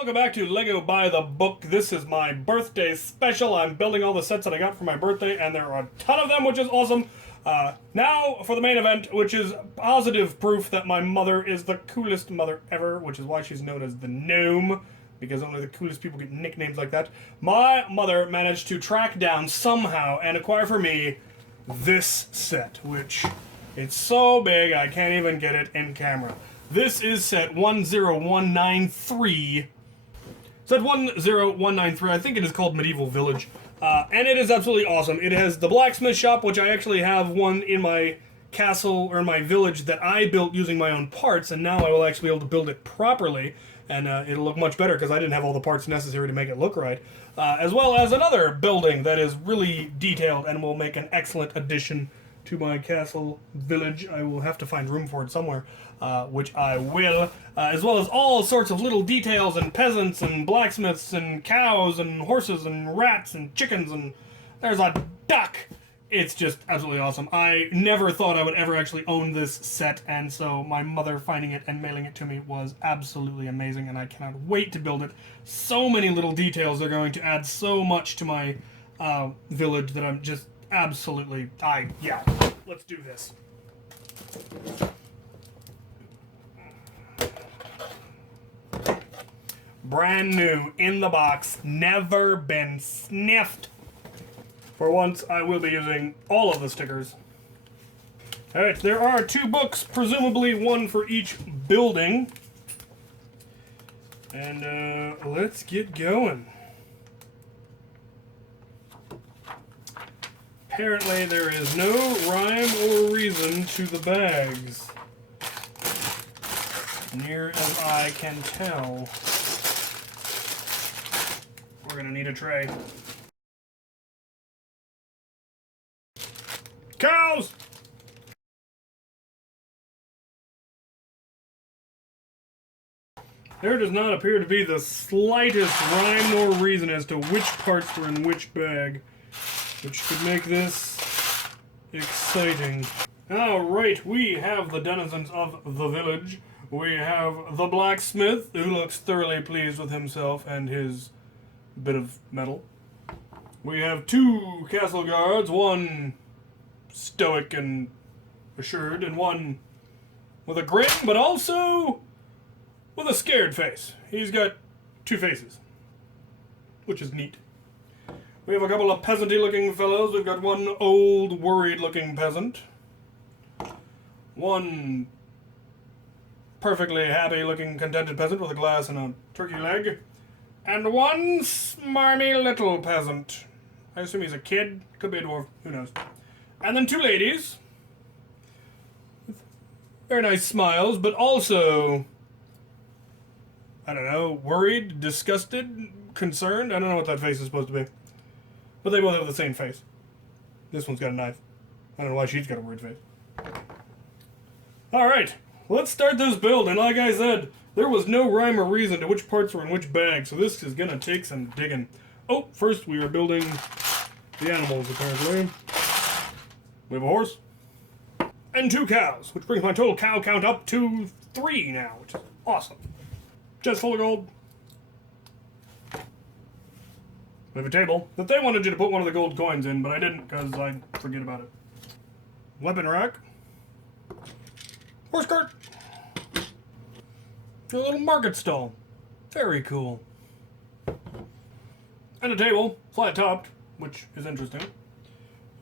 welcome back to Lego by the Book. This is my birthday special. I'm building all the sets that I got for my birthday, and there are a ton of them, which is awesome. Now for the main event, which is positive proof that my mother is the coolest mother ever, which is why she's known as the Gnome, because only the coolest people get nicknames like that. My mother managed to track down somehow and acquire for me this set, which it's so big I can't even get it in camera. This is set 10193. Set 10193, I think it is called Medieval Village. And it is absolutely awesome. It has the blacksmith shop, which I actually have one in my castle, or in my village, that I built using my own parts, and now I will actually be able to build it properly, and it'll look much better because I didn't have all the parts necessary to make it look right. As well as another building that is really detailed and will make an excellent addition to my castle village. I will have to find room for it somewhere, which I will, as well as all sorts of little details and peasants and blacksmiths and cows and horses and rats and chickens, and there's a duck. It's just absolutely awesome. I never thought I would ever actually own this set, and so my mother finding it and mailing it to me was absolutely amazing, and I cannot wait to build it. So many little details are going to add so much to my village that I'm just absolutely, yeah, let's do this. Brand new, in the box, never been sniffed. For once, I will be using all of the stickers. Alright, there are 2 books, presumably one for each building. And, let's get going. Apparently there is no rhyme or reason to the bags, near as I can tell. We're gonna need a tray. Cows! There does not appear to be the slightest rhyme nor reason as to which parts were in which bag, which could make this exciting. Alright, we have the denizens of the village. We have the blacksmith, who looks thoroughly pleased with himself and his bit of metal. We have 2 castle guards, one stoic and assured, and one with a grin, but also with a scared face. He's got 2 faces, which is neat. We have a couple of peasanty-looking fellows. We've got one old, worried-looking peasant. One perfectly happy-looking, contented peasant with a glass and a turkey leg. And one smarmy little peasant. I assume he's a kid. Could be a dwarf. Who knows? And then 2 ladies. With very nice smiles, but also, I don't know, worried, disgusted, concerned? I don't know what that face is supposed to be. But they both have the same face. This one's got a knife. I don't know why she's got a weird face. Alright, let's start this build. And like I said, there was no rhyme or reason to which parts were in which bag, so this is gonna take some digging. Oh, first we are building the animals, apparently. We have a horse. And 2 cows, which brings my total cow count up to 3 now, which is awesome. Chest full of gold. We have a table that they wanted you to put one of the gold coins in, but I didn't because I forget about it. Weapon rack. Horse cart. A little market stall. Very cool. And a table, flat topped, which is interesting.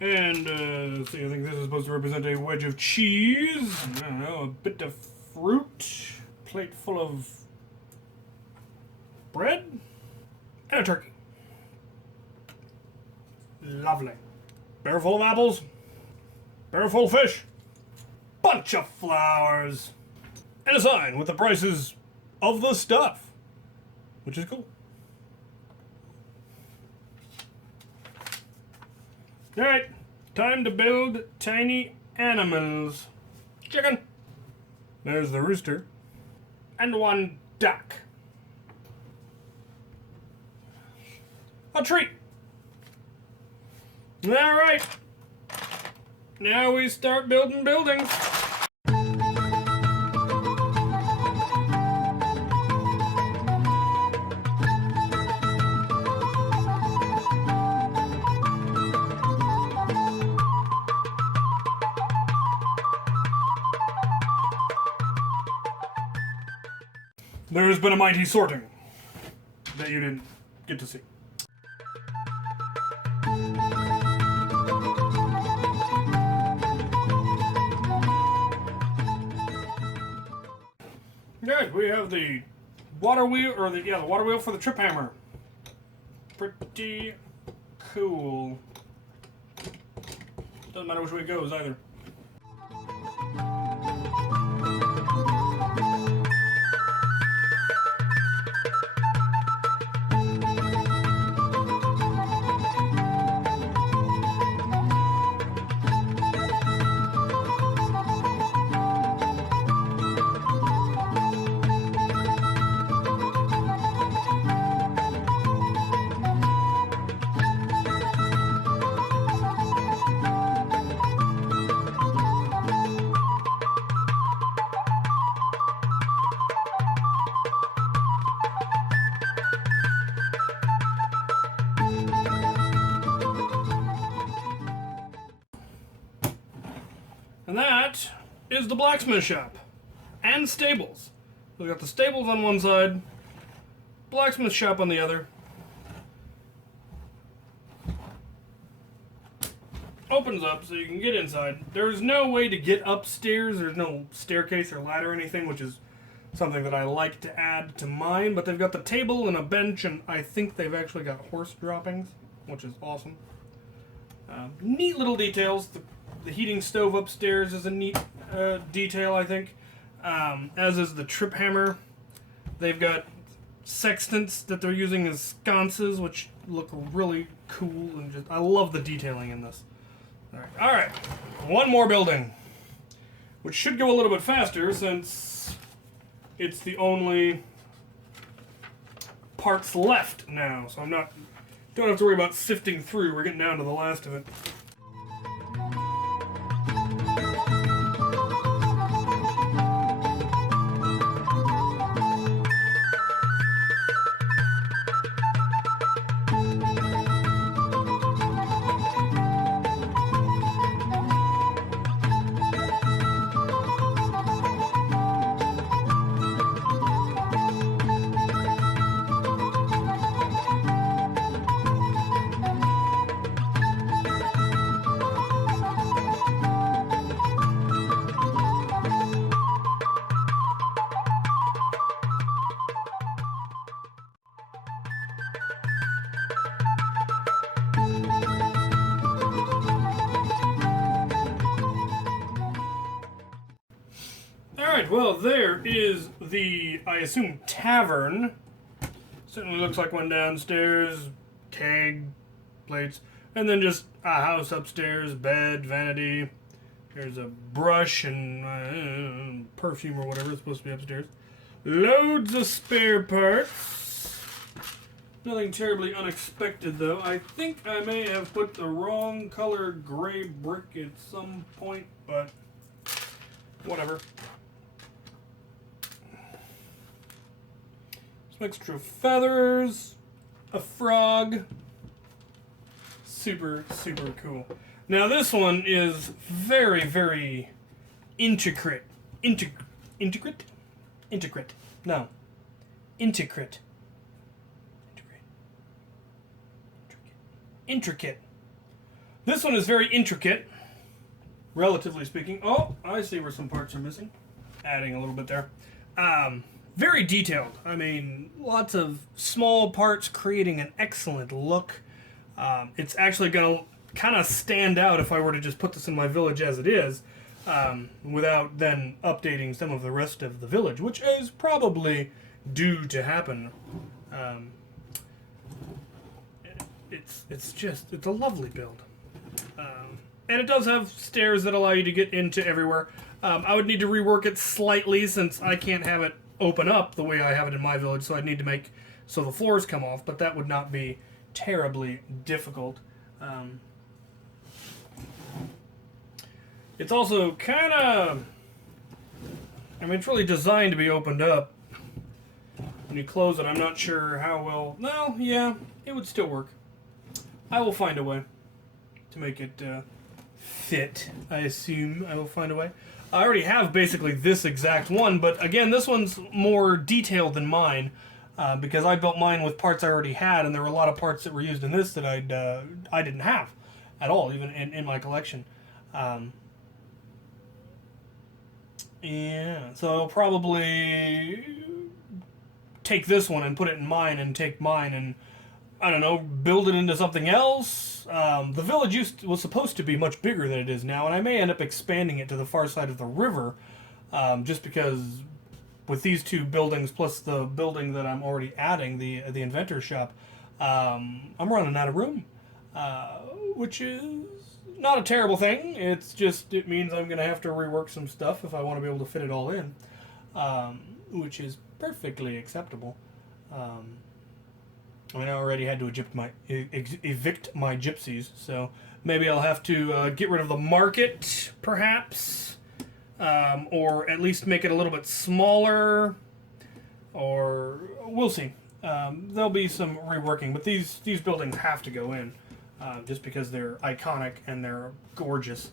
And, let's see, I think this is supposed to represent a wedge of cheese. I don't know, a bit of fruit. Plate full of bread. And a turkey. Lovely. Barrel full of apples. Barrel full of fish. Bunch of flowers. And a sign with the prices of the stuff, which is cool. Alright, time to build tiny animals. Chicken. There's the rooster. And 1 duck. A tree. Alright. Now we start building buildings. There has been a mighty sorting that you didn't get to see. Good, we have the water wheel, or the water wheel for the trip hammer. Pretty cool. Doesn't matter which way it goes either. And that is the blacksmith shop and stables. We've got the stables on one side, blacksmith shop on the other. Opens up so you can get inside. There's no way to get upstairs. There's no staircase or ladder or anything, which is something that I like to add to mine. But they've got the table and a bench, and I think they've actually got horse droppings, which is awesome. Neat little details. The heating stove upstairs is a neat detail, I think. As is the trip hammer. They've got sextants that they're using as sconces, which look really cool, and I love the detailing in this. All right, one more building, which should go a little bit faster since it's the only parts left now. So don't have to worry about sifting through. We're getting down to the last of it. Alright, well, there is the, I assume, tavern. Certainly looks like one downstairs, keg, plates, and then just a house upstairs, bed, vanity. There's a brush and perfume or whatever it's supposed to be upstairs. Loads of spare parts. Nothing terribly unexpected, though. I think I may have put the wrong color gray brick at some point, but whatever. Some extra feathers, a frog. Super, super cool. Now this one is very, very intricate. Intricate? No. Intricate. Intricate. This one is very intricate, relatively speaking. Oh, I see where some parts are missing. Adding a little bit there. Very detailed. I mean, lots of small parts creating an excellent look. It's actually going to kind of stand out if I were to just put this in my village as it is, without then updating some of the rest of the village, which is probably due to happen. It's a lovely build. And it does have stairs that allow you to get into everywhere. I would need to rework it slightly since I can't have it open up the way I have it in my village, so I'd need to make so the floors come off, but that would not be terribly difficult. It's also kind of, I mean, it's really designed to be opened up. When you close it, I'm not sure how well, no, yeah, it would still work. I will find a way to make it fit. I assume I will find a way. I already have basically this exact one, but again, this one's more detailed than mine, because I built mine with parts I already had, and there were a lot of parts that were used in this that I didn't have at all, even in my collection. Yeah, so I'll probably take this one and put it in mine, and take mine and, I don't know, build it into something else. The village was supposed to be much bigger than it is now, and I may end up expanding it to the far side of the river, just because with these two buildings plus the building that I'm already adding, the inventor shop, I'm running out of room, which is not a terrible thing. It means I'm going to have to rework some stuff if I want to be able to fit it all in, which is perfectly acceptable. I mean, I already had to evict my gypsies, so maybe I'll have to get rid of the market, perhaps, or at least make it a little bit smaller, or we'll see. There'll be some reworking, but these buildings have to go in, just because they're iconic and they're gorgeous.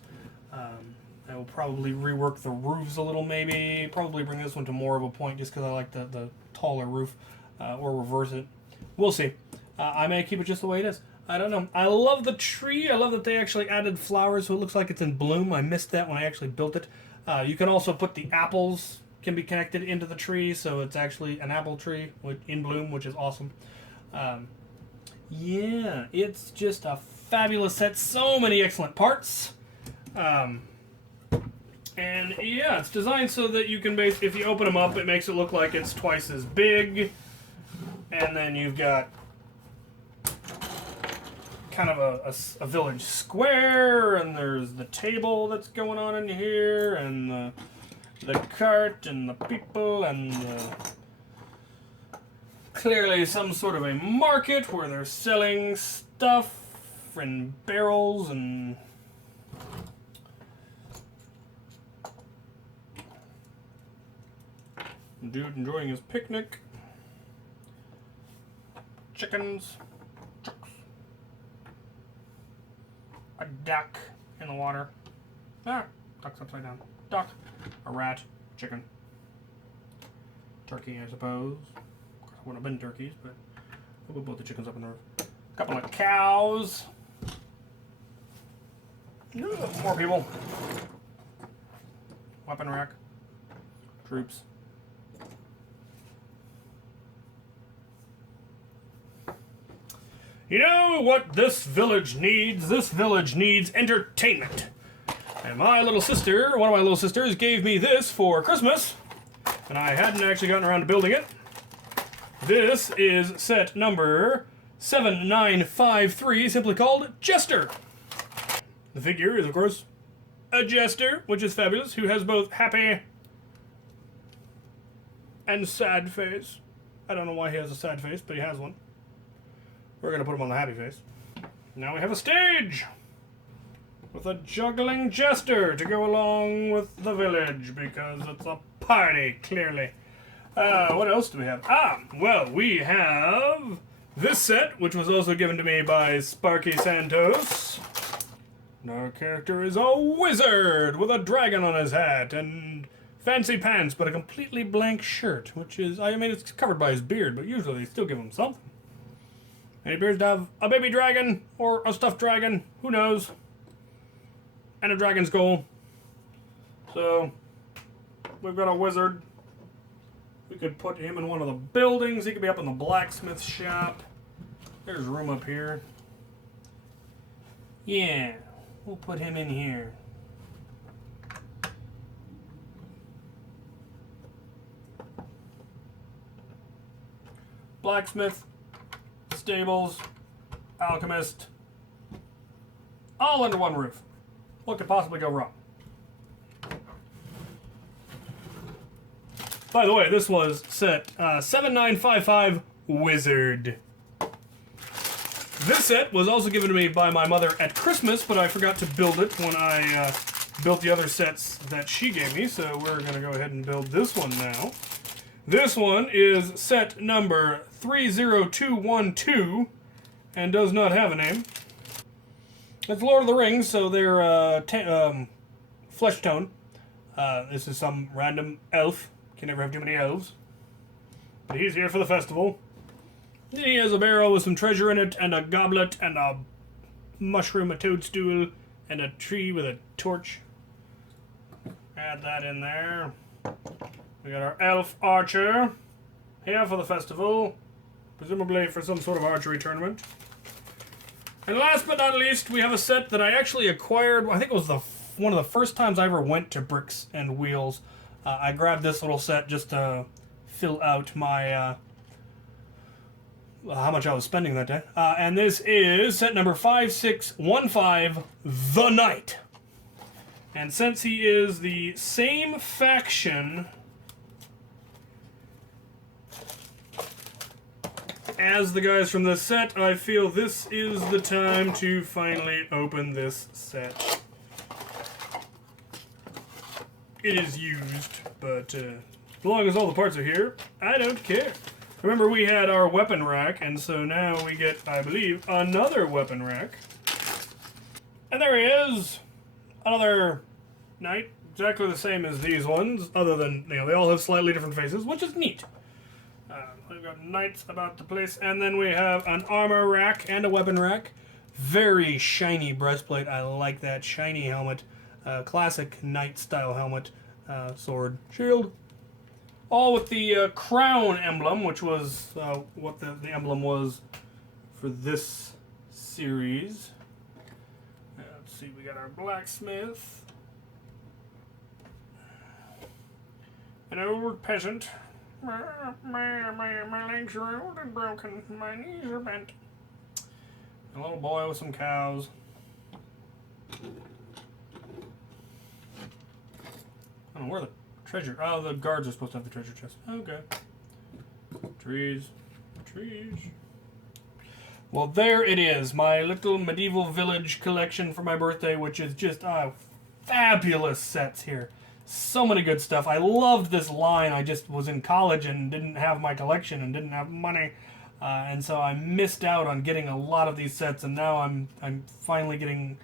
I will probably rework the roofs a little, maybe. Probably bring this one to more of a point just because I like the taller roof, or reverse it. We'll see. I may keep it just the way it is. I don't know. I love the tree. I love that they actually added flowers so it looks like it's in bloom. I missed that when I actually built it. You can also put the apples can be connected into the tree, so it's actually an apple tree in bloom, which is awesome. Yeah, it's just a fabulous set. So many excellent parts. And yeah, it's designed so that you can if you open them up, it makes it look like it's twice as big. And then you've got kind of a village square, and there's the table that's going on in here, and the cart, and the people, and clearly some sort of a market where they're selling stuff and barrels and dude enjoying his picnic. Chickens, ducks, a duck in the water. Duck's upside down. Duck, a rat, chicken, turkey, I suppose. Of course, it wouldn't have been turkeys, but we'll put the chickens up in the roof. A couple of cows. More people. Weapon rack. Troops. You know what this village needs? This village needs entertainment. And my little sister, one of my little sisters, gave me this for Christmas, and I hadn't actually gotten around to building it. This is set number 7953, simply called Jester. The figure is, of course, a jester, which is fabulous, who has both happy and sad face. I don't know why he has a sad face, but he has one. We're going to put him on the happy face. Now we have a stage with a juggling jester to go along with the village, because it's a party, clearly. What else do we have? Well, we have this set, which was also given to me by Sparky Santos. Our character is a wizard with a dragon on his hat and fancy pants, but a completely blank shirt, which is, I mean, it's covered by his beard, but usually they still give him something. And he appears to have a baby dragon, or a stuffed dragon, who knows, and a dragon skull. So, we've got a wizard. We could put him in one of the buildings. He could be up in the blacksmith shop. There's room up here. Yeah, we'll put him in here. Blacksmith, stables, alchemist, all under one roof. What could possibly go wrong? By the way, this was set 7955 Wizard. This set was also given to me by my mother at Christmas, but I forgot to build it when I built the other sets that she gave me, so we're going to go ahead and build this one now. This one is set number 30212 and does not have a name. It's Lord of the Rings, so they're flesh tone. This is some random elf. Can never have too many elves. But he's here for the festival. He has a barrel with some treasure in it, and a goblet, and a mushroom, a toadstool, and a tree with a torch. Add that in there. We got our elf archer here for the festival, presumably for some sort of archery tournament. And last but not least, we have a set that I actually acquired. I think it was one of the first times I ever went to Bricks and Wheels. I grabbed this little set just to fill out my how much I was spending that day. And this is set number 5615, The Knight. And since he is the same faction as the guys from this set, I feel this is the time to finally open this set. It is used, but as long as all the parts are here, I don't care. Remember, we had our weapon rack, and so now we get, I believe, another weapon rack. And there he is! Another knight, exactly the same as these ones, other than, you know, they all have slightly different faces, which is neat. We've got knights about the place, and then we have an armor rack and a weapon rack. Very shiny breastplate. I like that shiny helmet. Classic knight-style helmet. Sword, shield. All with the crown emblem, which was what the emblem was for this series. Let's see, we got our blacksmith. An old peasant. My legs are old and broken. My knees are bent. A little boy with some cows. I don't know where the treasure. Oh, the guards are supposed to have the treasure chest. Okay. Trees. Trees. Well, there it is. My little medieval village collection for my birthday, which is just fabulous sets here. So many good stuff. I loved this line. I just was in college and didn't have my collection and didn't have money. And so I missed out on getting a lot of these sets, and now I'm finally getting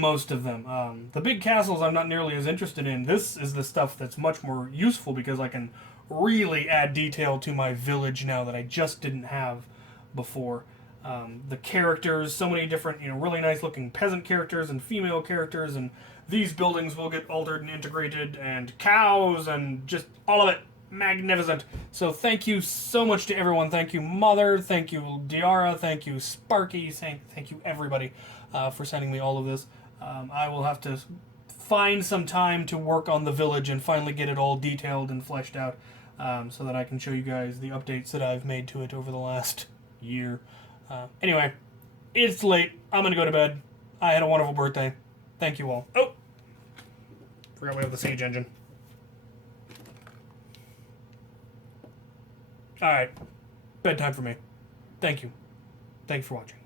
most of them. The big castles I'm not nearly as interested in. This is the stuff that's much more useful because I can really add detail to my village now that I just didn't have before. The characters, so many different, really nice looking peasant characters and female characters, and these buildings will get altered and integrated, and cows, and just all of it. Magnificent. So thank you so much to everyone. Thank you, Mother. Thank you, Diara. Thank you, Sparky. Thank you, everybody, for sending me all of this. I will have to find some time to work on the village and finally get it all detailed and fleshed out, so that I can show you guys the updates that I've made to it over the last year. Anyway, it's late. I'm going to go to bed. I had a wonderful birthday. Thank you all. Oh! Forgot we have the siege engine. Alright. Bedtime for me. Thank you. Thanks for watching.